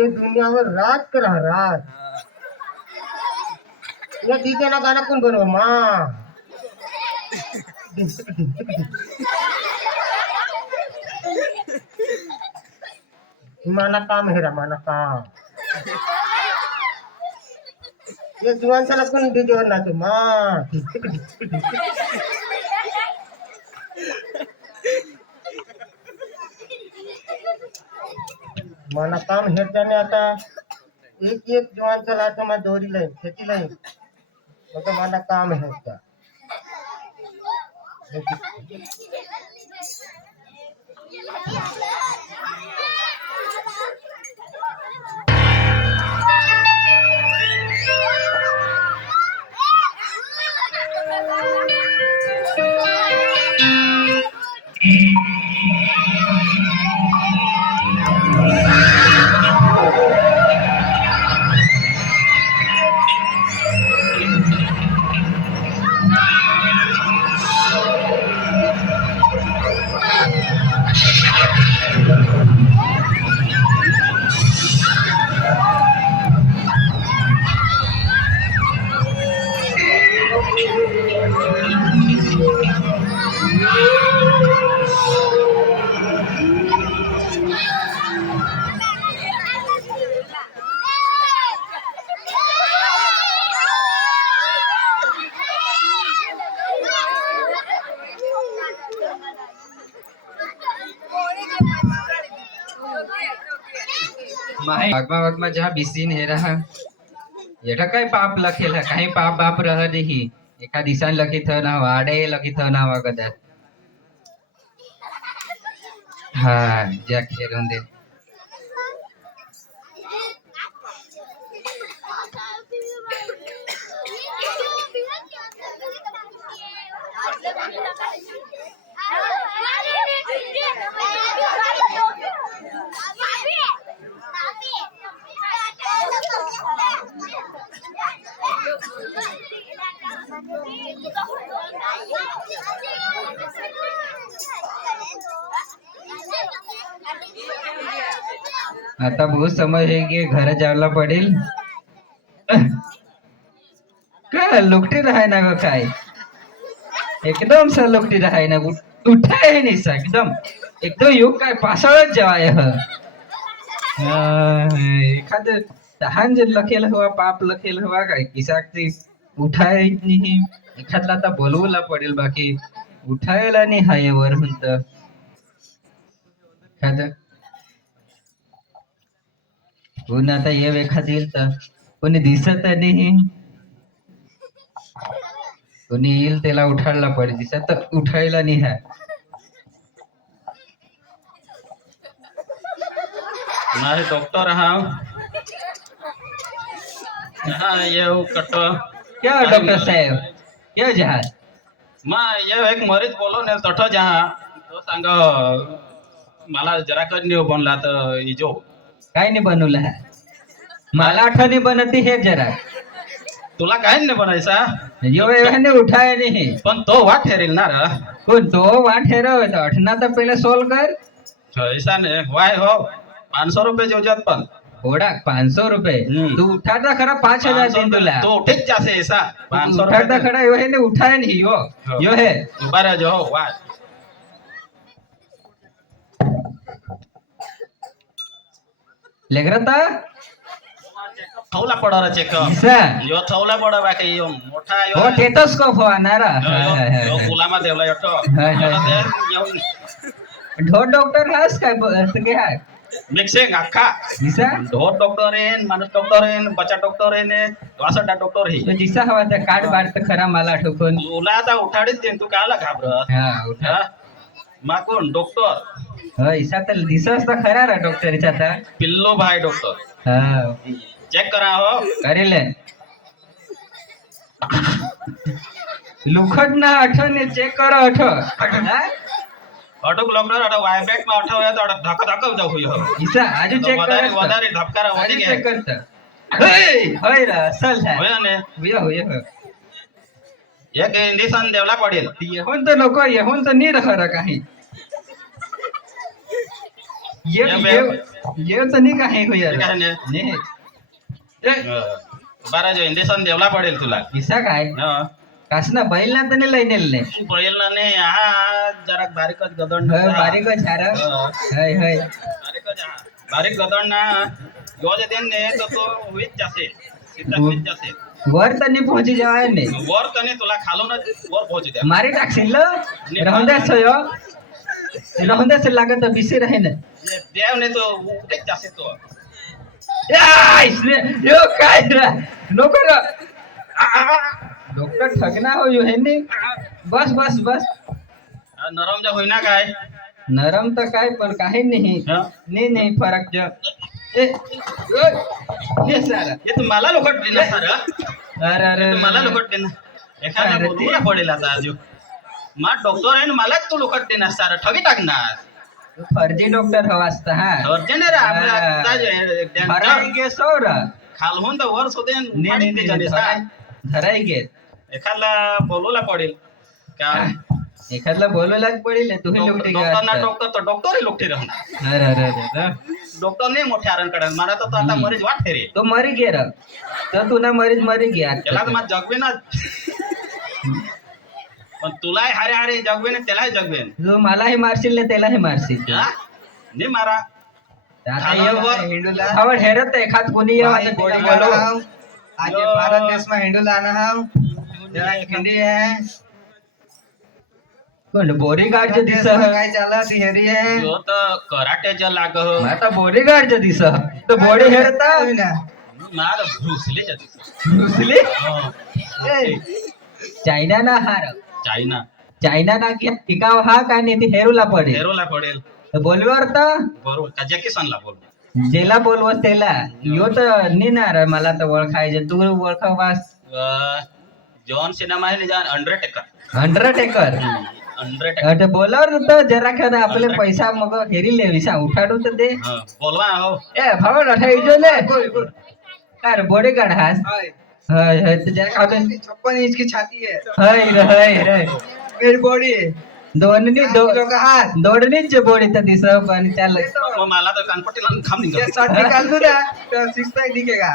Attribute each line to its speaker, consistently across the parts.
Speaker 1: माझे दुनियावर राज करा राज. या ठिकाणा गाणं कोण बनव मा? माना काम हेरा माना काम. ये जुवानसाला कोण डीजेवर नाचो मा? मला काम हेरताने आता एक एक जुवानचा लाटो मा दोरी लाईन खेती लाईन मग मला काम हेरता
Speaker 2: માહે ભાગમાં ભાગમાં જા બેસીને હેરા એઠા કઈ પાપ લખેલા કઈ પાપ બાપ રહ નહીં એકા દિશાને લખી થ ના વાડે લખી થ ના વા કદાચ હા જા ખેરું દે आता बहुत समज है कि घर जावला पडेल. का लुकटी राहाय ना ग काय? एकदम सा लुकटी राहाय ना उठाय नाही सा एकदम. एकदम योग काय? पासाळच जेवाय ह. तहान जर लखेल हवा पाप लखेल हवा काय किसाक ते उठाय नाही. एखादला आता बोलवला पडेल बाकी. उठायला नाही हाय वर म्हणत एखादं कोण आता ये एखाद येईल तर कोणी दिसत नाही कोणी येईल त्याला उठायला पडेल दिसत तर उठायला नाही आहे
Speaker 3: नाही डॉक्टर हा हा येऊ कट
Speaker 2: क्या डॉक्टर साहेब क्या जहाज
Speaker 3: मग येऊ एक मरीज बोलव ने तठ जहा तो सांग मला जरा कर नेऊ बनला तर इजो
Speaker 2: काय नाही बनवलं आहे मला आठवणी बनवते हे जरा
Speaker 3: तुला काय नाही बनायचा
Speaker 2: यो एवढ्याने उठाय नाही
Speaker 3: पण तो वाट ठरेल ना रे
Speaker 2: कोण तो वाट ठेरव अठना तर पहिले सोल कर
Speaker 3: ऐसा ने वाय हो पाचशे रुपये जेवजात पण
Speaker 2: थोडा पाच सौ रुपये
Speaker 3: हम्म.
Speaker 2: तू उठाता खरा पाच हजार देईन तुला
Speaker 3: तो ठीक जासे ऐसा पाचशे
Speaker 2: उठाता
Speaker 3: रुपये
Speaker 2: खरा यो हे ने उठाय नाही यो
Speaker 3: हो.
Speaker 2: यो हे
Speaker 3: दुबारा जो वाय यो- यो गुलामा देवला येतो
Speaker 2: हाय, हाय, हाय.
Speaker 3: येऊन
Speaker 2: ढोर डॉक्टर हास काय काय? हाय
Speaker 3: मिक्सिंग अख्खा. ढोर डॉक्टर येईन माणूस डॉक्टर येईन बच्चा डॉक्टर येईन वासडा डॉक्टर ही.
Speaker 2: तो दिसा हवा त्या काढ बार तर खरा मला आठवून
Speaker 3: तुला आता उठाडीच देईन तू कायला घाबरत
Speaker 2: हा उठा.
Speaker 3: डॉक्टर. ಇಸಾತ ದಿಸಸ್ತ ಖರಾರ ಡಾಕ್ಟರ್ ಇಸಾತ ಪಿಲ್ಲೋ ಬಾಯ್ ಡಾಕ್ಟರ್ ಹಾ
Speaker 2: ಚೆಕ್ ಕರಾವೋ ಕರಿಲೆ
Speaker 3: વધારે
Speaker 2: કરતા. હોય રા
Speaker 3: એક ઇન્ડિશન દેવલા પડેલ.
Speaker 2: યહુન તો લોકો યહુન તો નહીં રહે કાહી ये
Speaker 3: ये
Speaker 2: ये
Speaker 3: बे-
Speaker 2: ये तो नहीं कहीं हुई यार।
Speaker 3: काय ने
Speaker 2: नहीं। ए,
Speaker 3: बारा जो इंजेक्शन देवला पडेल तुला।
Speaker 2: ईसा काय
Speaker 3: हं.
Speaker 2: कासना बैल ना तने लई नेल
Speaker 3: तू पळेल ना ने हा जरा बारीकच गदण
Speaker 2: बारीक झार
Speaker 3: हं.
Speaker 2: हाय हाय।
Speaker 3: बारीकच हा. बारीक गदण ना योज देन ने तो तो होईच जासे। सीधा होईच जासे।
Speaker 2: वर तने पहुंची जावाय ने।
Speaker 3: वर कने तुला खालूनच वर पोहोचू द्या
Speaker 2: मारी टाकशील रहंदे सोयो। रहंदे से लागत बिसी रहे ने।
Speaker 3: ये देव ने तो उठेच जासे तो
Speaker 2: या, इसने यो काय रा डॉक्टर ठगना हो यो है ने बस बस बस
Speaker 3: नरम जा होईना काय
Speaker 2: नरम तर काय पण काही नाही? नाही नाही फरक हे सारा
Speaker 3: हे तू मला लोखटली ना सर
Speaker 2: अरे अरे
Speaker 3: मला लोखटली ना एखादा पडेल आता आजू मा डॉक्टर आहे ना मलाच तू लोखटली ना सर ठगी टाकणार
Speaker 2: फर्जी डॉक्टर हवा असता हा. धराई गे सोर
Speaker 3: खालहून तर वर सुद्धा
Speaker 2: नाही नाही, नाही धराई- धराई गे
Speaker 3: एखादा बोलवला पडेल. का?
Speaker 2: एखादला बोलवलाच पडेल तुम्ही
Speaker 3: डॉक्टरना डॉक्टर तर डॉक्टरही
Speaker 2: अरे अरे अरे अरे.
Speaker 3: डॉक्टर नाही मोठ्या आरणकडे मला तर तो आता
Speaker 2: हम्म.
Speaker 3: मरीज वाटते रे.
Speaker 2: तो मरी गे र तर तुला मरीज मरी गे
Speaker 3: त्याला तर माझं जगवे ना. पण तुलाही हारे हारे जगवे ना त्यालाही जगवेन
Speaker 2: जो मलाही मारशील ना त्यालाही मारशील
Speaker 3: हा? नाही मारा
Speaker 2: आता
Speaker 3: खानावर
Speaker 2: ये-
Speaker 4: हिंडूला
Speaker 2: आवड हेरत एखाद कोणी येवा
Speaker 4: भाई
Speaker 2: तर
Speaker 4: बॉडी
Speaker 2: त्याला बोलव.
Speaker 4: वाला हूँ। आज ये
Speaker 3: यो।
Speaker 4: भारत देश में हिंडूला आना हम जरा खिंडी है
Speaker 2: कोण बोरीगार्ड
Speaker 4: भारत
Speaker 2: दिस
Speaker 4: देश में काय चालत तिहेरी है
Speaker 3: यो तर कराटेच्या लाग
Speaker 2: आता बोरीगार्ड दिस तो बॉडी हेरता
Speaker 4: होय ना
Speaker 3: मला भ्रुसलेच्या
Speaker 2: घुसली
Speaker 3: हो.
Speaker 4: ए,
Speaker 2: चायना ना हार
Speaker 3: चायना
Speaker 2: चायना ना की टिकाव हा काय नाही ते हेरूला पडेल
Speaker 3: नेरोला पडेल
Speaker 2: बोलवर तर
Speaker 3: बरोबर कझाकिस्तानला बोल
Speaker 2: जेला बोलवस त्याला यो तर नेणार मला तर ओळखायचे तू ओळख वास
Speaker 3: जॉन सिनेमा आहे ना हंड्रेड टेकर
Speaker 2: हंड्रेड एकर
Speaker 3: हंड्रेड टेकर
Speaker 2: अटे बोलावर तर जरा खरं आपले पैसा मग हेरी ले विसा उठाडू तर दे
Speaker 3: बोलवा हो
Speaker 2: ए भाऊ
Speaker 4: हाय।
Speaker 2: हाय तर जरा दे.
Speaker 4: छप्पन इंच की छाती है।
Speaker 2: हाय रे हाय रे.
Speaker 4: मेरी बॉडी है
Speaker 2: दोन्ही
Speaker 4: दो
Speaker 2: दो
Speaker 4: का हाथ.
Speaker 2: दोडणीच बॉडी तर दिस पण चाल
Speaker 3: मग मला तर कानपट्टीला निघाल
Speaker 4: शर्ट निकाल दो ना तो सिक्स पैक दिखेगा.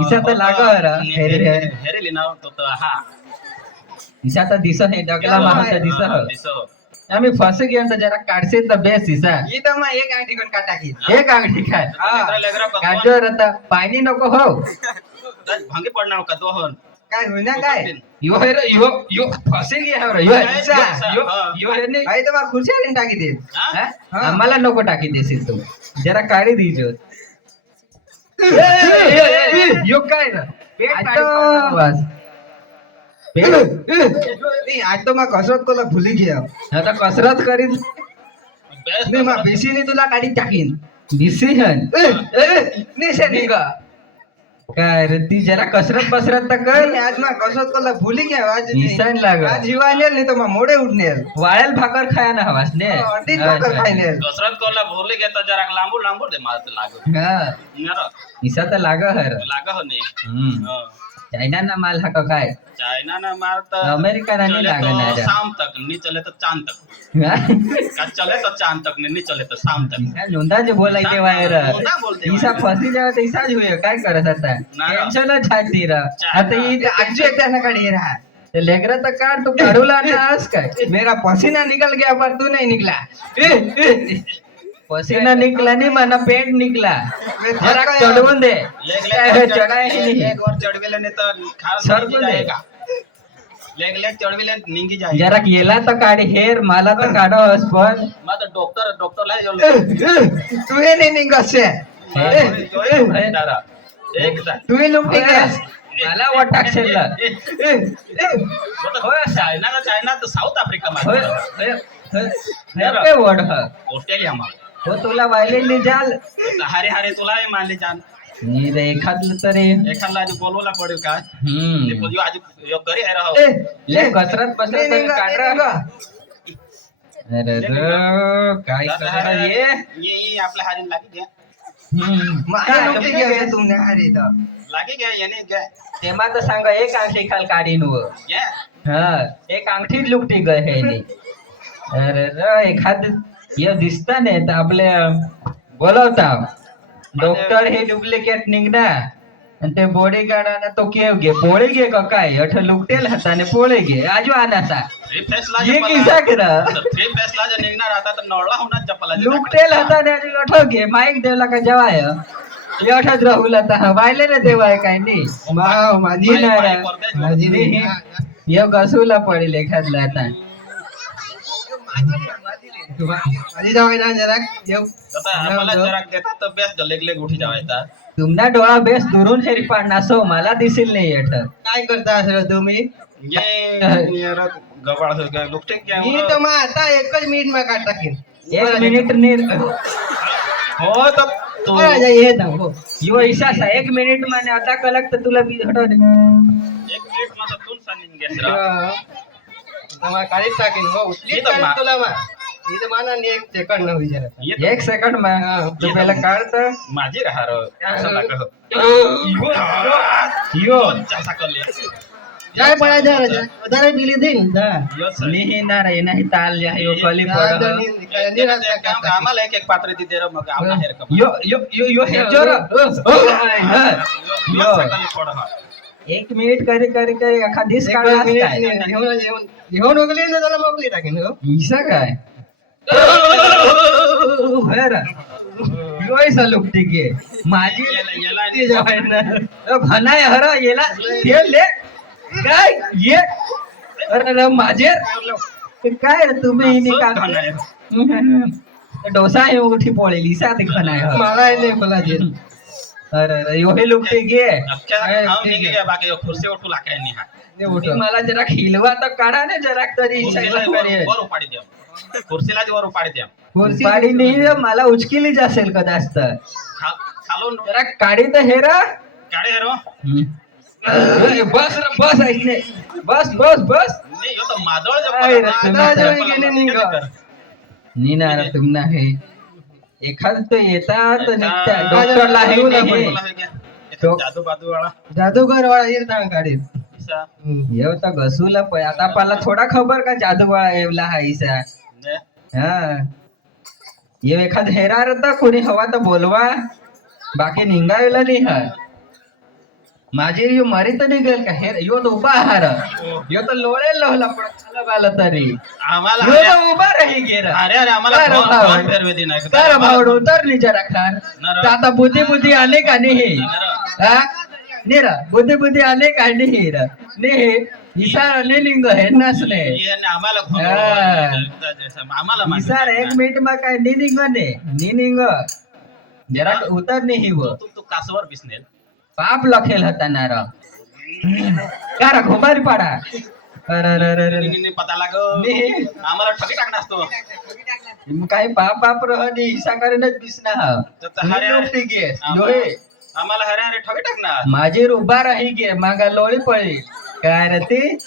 Speaker 2: इसा तर लाग हेरी हे
Speaker 3: हेरेली ना तो तर हा.
Speaker 2: इसा तर दिस हे डगला माणूस दिस
Speaker 3: हा, दिसो.
Speaker 2: आम्ही फस गेलो तर जरा काढसे तर बेस इसा
Speaker 4: ये तो मैं एक आंटी को काटा की।
Speaker 2: एक अंगठी काय काढजो आता पाणी नको हो.
Speaker 3: काय भांगे पडणार का दोहन
Speaker 4: काय होईना काय
Speaker 2: यो हे रे यो यो फसे गे हा रे यो
Speaker 3: ऐसा,
Speaker 2: यो
Speaker 3: हा.
Speaker 2: यो हे नाही
Speaker 4: भाई तो मैं खुर्ची टाकी दे
Speaker 3: हा?
Speaker 2: हा?
Speaker 4: हा.
Speaker 2: आम्हाला नको टाकी देशील तू जरा काढी दीजो यो काय ना पेट
Speaker 4: आता-
Speaker 2: काढी पाडणार वास. पेट
Speaker 4: नहीं आज तो मैं कसरत को भूली गया
Speaker 2: आता कसरत करीत
Speaker 3: बेस्ट
Speaker 4: नहीं
Speaker 2: काय रे ती जरा कसरत बसरत तर कर
Speaker 4: नहीं, आज मैं कसरत को भूली गया आज नहीं।
Speaker 2: निशान लाग
Speaker 4: आज हिवानेल नहीं तो मैं मोड़े उठने
Speaker 2: वाळेल भाकर खाया ना हवास ने
Speaker 4: अड्डी भाकर खायने
Speaker 3: कसरत करला भोरले घेता जरा लांबू लांबू दे मला तर लाग
Speaker 2: हा
Speaker 3: नर
Speaker 2: इसा तर लाग हर
Speaker 3: लाग हो नाही
Speaker 2: हम्म
Speaker 3: हा.
Speaker 2: चायना ना माल हा का काय
Speaker 3: चाइना ना मार तर
Speaker 2: अमेरिका ना नहीं
Speaker 3: चले तो. शाम तक नहीं चले तो चांद तक? का चले तो चांद तक नहीं चले तो शाम तक
Speaker 2: लोंदा जे बोलाय ते वायर
Speaker 3: लोंदा बोलते
Speaker 2: इसा
Speaker 3: वायर.
Speaker 2: फसी जाव इसाच होय काय करत आता
Speaker 3: ना.
Speaker 2: टेन्शन छाती र आता ही
Speaker 4: आज जो इतना काढ़ी रहा
Speaker 2: ते लेकरा तर काढ तू काढूला ना आज काय
Speaker 4: मेरा पसीना निकल गया पर तू नहीं निकला
Speaker 2: ए, ए, पसीना निकला नहीं माना पेट निकला जरा। चढवून दे.
Speaker 3: चढ़वेले नहीं तो
Speaker 2: सर.
Speaker 3: जाएगा लेग लेग चढ़वेले निंगी जाएगा
Speaker 2: जरा गेला तर काढ हेर मला तर काढवस पण
Speaker 3: मैं तो डॉक्टर डॉक्टर ला जो
Speaker 4: तू ही नहीं निकल से
Speaker 3: एक साथ
Speaker 4: तू ही लुक है.
Speaker 2: मला वाट टाकशील
Speaker 3: होय चायना ना चायना तो साऊथ आफ्रिका मध्ये.
Speaker 2: होय, होय. हे वड ह
Speaker 3: ऑस्ट्रेलिया मा
Speaker 2: हो तुला वायलेली जाल.
Speaker 3: हारे हारे तुला हे मानले जान
Speaker 2: मी रे एखादलं तरी.
Speaker 3: एखादा आज बोलवला पडेल का?
Speaker 2: हम्म.
Speaker 3: ते आज यो घरी आहे राहो
Speaker 4: ए,
Speaker 2: ले कसरत
Speaker 4: नहीं
Speaker 2: बसरत
Speaker 4: निकल
Speaker 2: काढ
Speaker 4: नहीं
Speaker 2: अरे र, काय करणार ये?
Speaker 3: ये ये आपल्या हारी लागी घ्या.
Speaker 2: हम्म.
Speaker 4: माझ्या
Speaker 2: काय?
Speaker 4: लोकटी
Speaker 2: तुमचं
Speaker 4: घ्या. तुमने हारी तर.
Speaker 3: लागी घ्या याने घ्या.
Speaker 2: तेव्हा तर सांगा एक अंगठी खाल काढीन व.
Speaker 3: घ्या.
Speaker 2: हा एक अंगठीच लुकटी गय हे नी. अरे र एखाद हे दिसता नाही तर आपले बोलवता डॉक्टर हे डुप्लिकेट निघणार आणि ते बॉडी गार्डाने तो केव घे. पोळे घे का काय? अठ लुकटेल हाताने पोळे घे. आजू आनासा
Speaker 3: थ्री फेसला
Speaker 2: ये किसा करा.
Speaker 3: थ्री फेसला जे निघणार आता तर नवळा होणार चप्पला
Speaker 2: लुकटेल हाताने आजू अठ घे. माईक देवला का जेवाय? अठच राहुल आता. वायले ना देवाय काय नी
Speaker 4: वाव, माझी
Speaker 2: नाही
Speaker 4: माझी नाही.
Speaker 2: हे- घसूला पडेल एखादला
Speaker 3: आता.
Speaker 2: तुमना डोळा बेस दुरून हेरी पाडणार सो मला दिसेल नाही येत.
Speaker 4: काय करता असं तुम्ही? मी तर मग आता एकच मिनिट मग काढ टाकेन.
Speaker 2: एक मिनिट नीर
Speaker 3: हो तर तू
Speaker 4: राजा, ये ना, हो.
Speaker 2: यो इशासा एक मिनिट माने आता कलक तर तुला बी हटव
Speaker 3: एक मिनिट माझा तून सांगून.
Speaker 4: आता मग काढीत टाकेन हो.
Speaker 3: मा-
Speaker 4: तुला मग मी तर माना नाही एक सेकंड न विचारत
Speaker 3: ये
Speaker 2: एक सेकंड मा तू पहिला काढ तर
Speaker 3: माझी राहर असं लाग
Speaker 2: यो
Speaker 3: जासा करले
Speaker 4: काय पडायचं राजा વધારે પીલી દઈ ને જા.
Speaker 3: यो सर
Speaker 2: लिही ना रे नाही ताल या यो कली
Speaker 4: જા,
Speaker 2: पड
Speaker 4: જા, ની- ની- ની रास्ता
Speaker 3: काम
Speaker 4: काढ टाकेन.
Speaker 3: आम्हाला एक एक पात्र तिथे रे मग आम्हाला हेर कमा
Speaker 2: यो यो यो यो हे जोर यो एक मिनिट करी करी करी अखा दिस
Speaker 4: एक
Speaker 2: काढला
Speaker 4: मिनिट
Speaker 2: काय
Speaker 4: नाही, घेऊन घेऊन घेऊन उगली ना त्याला मोकली टाकेन हो.
Speaker 2: इसा काय बर यो ऐसा लुकटी के माझी भनाय हर येला ले काय ये अरे माझे काय तुम्ही का डोसा हे उठी पोळी लिसा ते खनाय हर.
Speaker 4: मला हे
Speaker 2: अरे अरे यो हे लुकटी के
Speaker 3: बाकी खुर्सी उठू लागाय नाही हा.
Speaker 4: नाही उठव.
Speaker 2: तुम्ही मला जरा खिलवा तर काढा ना जरा तरी.
Speaker 3: खुर्सीला. वर उपाडी द्या. खुर्सीला वर उपाडी द्या.
Speaker 2: खुर्ची पाडी नाही मला उचकिलीच असेल कदाच तर.
Speaker 3: खा- खालून
Speaker 2: जरा काढी तर हेरा
Speaker 3: गाडी हेरो
Speaker 2: बस रे, बस ऐकले बस बस बस.
Speaker 3: नाही तर मादळ जप
Speaker 2: काय रे,
Speaker 3: करणार.
Speaker 2: तुम्ही
Speaker 3: मादळ
Speaker 2: तर
Speaker 3: जप
Speaker 4: गेले
Speaker 3: करणार.
Speaker 4: नाही
Speaker 3: किती
Speaker 4: का?
Speaker 3: कर?
Speaker 2: नी ना रे, तुम ना हे. एखाद तो येतात
Speaker 3: एका-
Speaker 2: निघतात डॉक्टरला हे
Speaker 3: बोला,
Speaker 2: नाही
Speaker 3: बोला, हे घ्या.
Speaker 2: तो-
Speaker 3: जादू बादू वाला
Speaker 4: जादूगर वाला येईल ना गाडीत
Speaker 3: इसा.
Speaker 2: येव तर घसूला पय आता पाला थोडा खबर का जादूबाळा येवला हा इसा
Speaker 3: ने.
Speaker 2: हा ये एखाद हेरा तर कोणी हवा तर बोलवा बाकी निघायला नाही हा माझी यो मरी तर निघेल का? हेर यो तर उभा हार यो तर बाला तरी.
Speaker 3: आम्हाला
Speaker 2: यो
Speaker 3: अरे अरे अरे आम्हाला
Speaker 2: बरं,
Speaker 3: फोन-
Speaker 2: भाऊ.
Speaker 3: फोन फेरवे दे नाही.
Speaker 2: तर भावडो तर निजरा खान. तर आता बुद्धी बुद्धी अनेक आणि हे. हा? निरा. बुद्धी बुद्धी अनेक आणि हे? र. ने हे? इसार ने लिंग हे नसले.
Speaker 3: ये ने आम्हाला फोन
Speaker 2: हा.
Speaker 3: आम्हाला माहिती
Speaker 2: इसार. एक मिनिट मा काय नि निंग ने? नि निंग जरा उतर नाही व.
Speaker 3: तू तू कासवर बिसनेल
Speaker 2: पाडा अरे अरे अरे अरे.
Speaker 3: नि- नि- पता लाग. आम्हाला ठगी टाकणार असतो.
Speaker 2: काय पाप पाप रहनी इसा करेनच
Speaker 3: हरे हरे-
Speaker 2: ठीक आहे
Speaker 3: आम्हाला हरे हरे ठगी टाकणार.
Speaker 2: माझी उभा राही गे मागा लोळी पळी. काय रे ते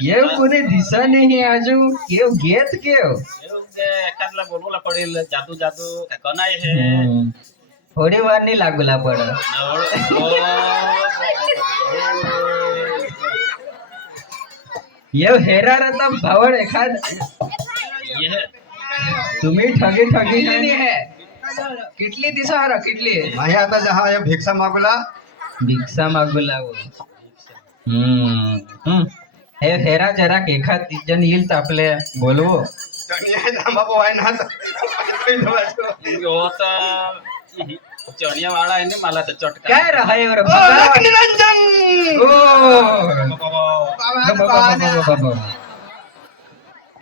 Speaker 2: येव कोणी दिसा नाही अजून केव घेत केव
Speaker 3: एखादला बोलवला पडेल जादू जादू कनाय हे.
Speaker 2: थोडी वार नाही लागूला पड येव हेरा रे तर भावड एखाद. तुम्ही ठगी ठगी
Speaker 4: किटली दिसा हारा किटली माझ्या आता जहा या भिक्षा मागूला.
Speaker 2: भिक्षा मागूला व. हम्म. हम्म. हे हेरा जरा एखाद जण येईल तर आपले बोलवो.
Speaker 4: बाबू आहे ना आता.
Speaker 3: यो तर चणिया वाळा आहे ना मला तर चटका
Speaker 2: काय राहाय रे
Speaker 4: ओ, लक्ष्मीरंजन!
Speaker 2: ओ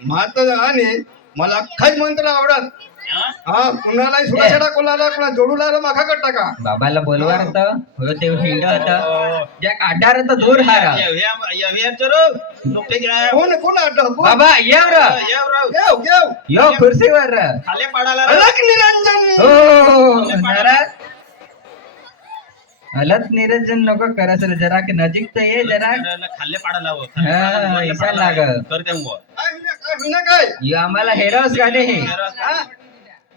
Speaker 4: मात आणि मला अख्खाच मंत्र आवडत
Speaker 3: हा?
Speaker 4: हा कुणालाही सुडाछडा कोणाला कोणा जोडूला माखा कट टाका
Speaker 2: बाबाला बोलवा रे तर हो ते हिंड होता ज्या काढणार तर दूर हारा
Speaker 3: ये- ये- ये- ये जरो, लोकटे घ्या.
Speaker 4: कोण कोण अड्डा
Speaker 2: बाबा येव र
Speaker 3: ये राव.
Speaker 4: घेऊ घेऊ
Speaker 2: यो खुर्चीवर र
Speaker 3: खाली पाडाला रे.
Speaker 4: अलक निरंजन
Speaker 2: हो नाराज हलत निरंजन लोक करत रे. जरा की नजीक तर ये जरा.
Speaker 3: खाल्ले पाडाला हो.
Speaker 2: हा, लाग. आम्हाला हेरस गाणे हे
Speaker 5: हा?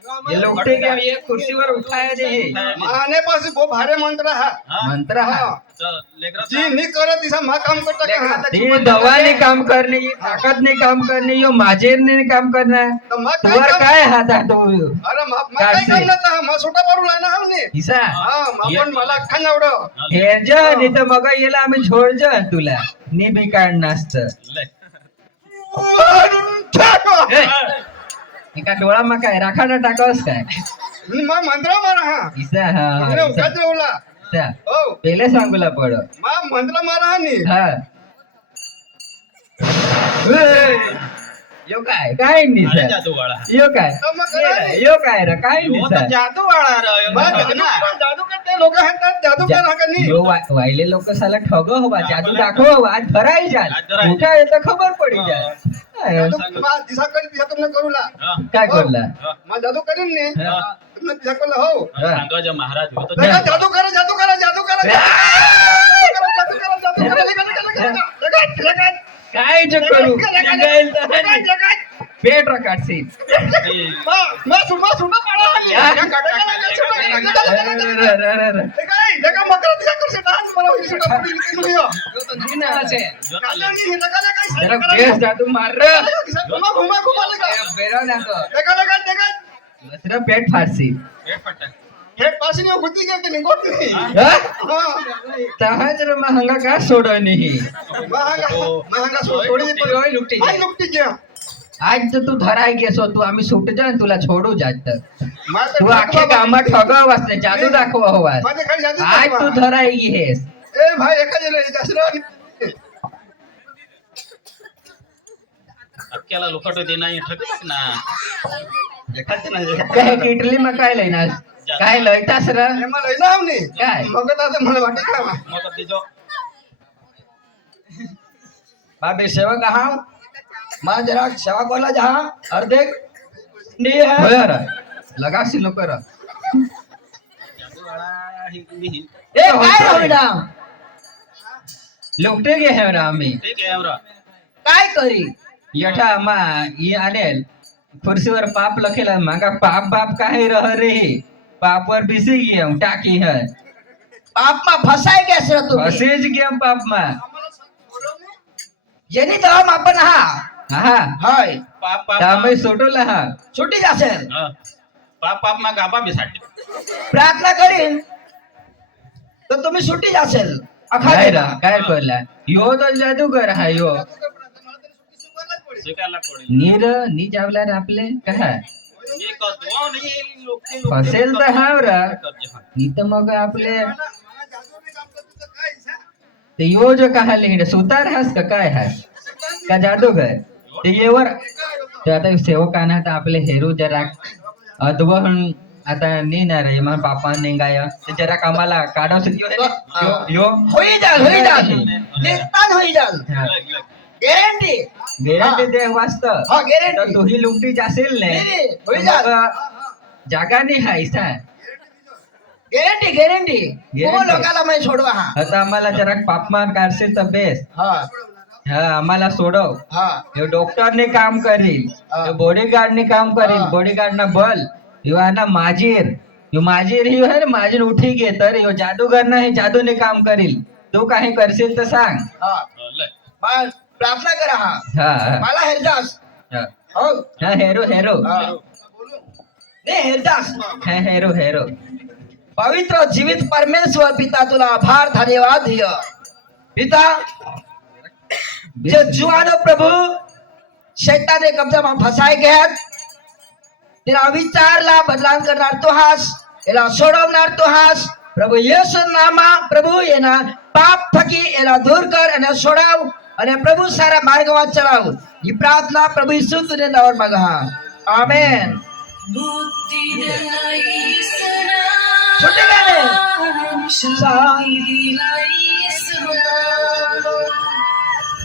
Speaker 2: ये कुर्सीवर उठाया दे हे।
Speaker 5: माने पास वो भारे मंत्र हा।
Speaker 2: मंत्र हा?
Speaker 5: हा. जी नी करत दिसा मा काम करता का हा?
Speaker 2: ये दवाने काम करणे ये ताकदने काम करणे यो माझेरने काम करणार
Speaker 5: तर मग काय
Speaker 2: काय हात तो?
Speaker 5: अरे मा मा काय
Speaker 2: काढसे.
Speaker 5: काम ना ता मा छोटा पाडू हा म्हणे
Speaker 2: इसा?
Speaker 5: हा। मला अख्खा नावडं
Speaker 2: हे। ज नाही तर मग येला आम्ही झोड तुला। नी बी काढ नसत एका डोळा मग काय राखाना टाकावस काय?
Speaker 5: मा मंत्र मारा हा.
Speaker 2: इसा हा हा, इसा.
Speaker 5: उगाच
Speaker 2: इसा.
Speaker 5: हो.
Speaker 2: पहिले सांगूला पड
Speaker 5: मा मंत्र मारा हा नी.
Speaker 2: हा. यो काय काय
Speaker 3: जादू वाळा
Speaker 2: यो काय?
Speaker 5: मग नी.
Speaker 2: यो काय रे काय
Speaker 3: यो
Speaker 2: निसा
Speaker 3: तर जादू वाळा रे
Speaker 5: मा जादू जादू करते लोक जादू कर हा का नी?
Speaker 2: यो वाहिले लोक साला ठग हवा जादू दाखव आज धराई जाल. मोठा येतं खबर पडी जाल.
Speaker 5: मा दिसा करी दिसा तुमने करूला
Speaker 2: काय करला
Speaker 5: मा जादू करीन नी
Speaker 2: हा.
Speaker 5: तुमने दिसा करला हो
Speaker 3: सांगा जे महाराज होतो
Speaker 5: जादू करा जादू करा जादू करा जादू करा जादू करा जादू करा लगा लगा लगा लगा लगा
Speaker 2: काय जे करू पेट काढसी
Speaker 5: मा मा सुमा सुमा पाडा हा
Speaker 2: या.
Speaker 5: लगा लगा लगा लगा लगा काय लगा मकर दिसा करसे डान मला होई सुटा पडी निकलू
Speaker 2: आज तर तू धराय गेसो तू आम्ही सुट जा तुला छोडू जात तू अख्खे कामात ठगव वाचते जादू दाखव
Speaker 5: जादू
Speaker 2: आज तू धराय गेस.
Speaker 5: ए भाई जासरा
Speaker 3: अख्ख्याला लोखट होते नाही ठकत ना.
Speaker 2: काय किटली मग काय लयना काय लयतास र?
Speaker 5: हे
Speaker 2: काय?
Speaker 5: मग आता मला वाटत का
Speaker 3: मग तिजो
Speaker 6: बाबे सेवक आहा मा जरा सेवा कोला जहा अर्धे नी है
Speaker 2: होय र लगासी लोक र
Speaker 3: ही ही
Speaker 6: ए काय होईना
Speaker 2: लोकटे गे हे र आम्ही
Speaker 3: ठीक आहे हमरा
Speaker 6: काय करी?
Speaker 2: यठा मा ई आलेल खुर्सीवर पाप लखेला मागा पाप बाप काय रह रे? पापवर बिसी गे टाकी है।
Speaker 6: पाप मा फसाय गॅस रे तुम्ही।
Speaker 2: असेच गेम पाप मा।
Speaker 6: जेनी तर आपण हा
Speaker 2: हा.
Speaker 6: हाय.
Speaker 3: पाप पाप
Speaker 2: तांबे सोटोला हा.
Speaker 6: सुटी असेल.
Speaker 3: हा. पाप पाप मा गाबा बी साठे
Speaker 6: प्रार्थना करीन. तर तुम्ही सुटी असेल.
Speaker 2: काय रा
Speaker 6: अखा
Speaker 2: काय करला यो तो जादूगर हा यो.
Speaker 3: पडेल
Speaker 2: नीर नी जावला रे आपले. काय?
Speaker 3: एक दुआ नाही लोक
Speaker 2: फसेल तर हाव रा. नी तर मग आपले ते यो जो कहा लिहिण सुतार हास का काय हास? का जादूगर? ते येवर ते आता सेवकांना आता आपले हेरू जरा अद्वहन आता नेणार आहे. मग पापा निघाय. ते जरा कामाला काढाव यो यो.
Speaker 6: होई जाल होई जाल. निस्तान होई जाल. गॅरंटी
Speaker 2: गॅरंटी दे वाचत
Speaker 6: हा
Speaker 2: तर
Speaker 6: गॅरंटी
Speaker 2: तू ही लुकटी जाशील ने
Speaker 6: होई
Speaker 2: तर
Speaker 6: जाल.
Speaker 2: जागा नाही हाय सा
Speaker 6: गॅरंटी गॅरंटी. हो लोकाला मैं सोडवा हा.
Speaker 2: आता आम्हाला जरा पापमान काढशील तर बेस
Speaker 6: हा.
Speaker 2: हा आम्हाला सोडव.
Speaker 6: हा.
Speaker 2: हे डॉक्टरने काम करील.
Speaker 6: हा.
Speaker 2: बॉडीगार्डने काम करील.
Speaker 6: हा.
Speaker 2: बॉडीगार्ड ना बल. ह्यो आहे ना माजीर. ह्यो माजीर ही आहे ना माजीर उठी घे तर. ह्यो जादूगर ना हे जादूने काम करील. तू काही करशील तर सांग.
Speaker 6: हा. प्रार्थना करा हा.
Speaker 2: हा. हा,
Speaker 6: मला हेरदास
Speaker 2: हा.
Speaker 6: हो.
Speaker 2: हा हेरो हेरो.
Speaker 6: हा. ने हेरदास
Speaker 2: हा हेरो हेरो.
Speaker 6: पवित्र जीवित परमेश्वर पिता तुला आभार धन्यवाद पिता જે જુવાનો પ્રભુ શૈતાને કબજામાં ફસાઈ ગયા. તેના વિચારલા બદલાન કરનાર તો હાસ એના છોડવનાર તો હાસ પ્રભુ યેસુ નામમાં પ્રભુ એના પાપ થકી એના દૂર કર અને છોડાવ અને પ્રભુ સારા માર્ગમાં ચલાવ. ઈ પ્રાર્થના પ્રભુ ઈસુ તુને નવરમાં ગહા આમેન. છૂટી ગઈ ને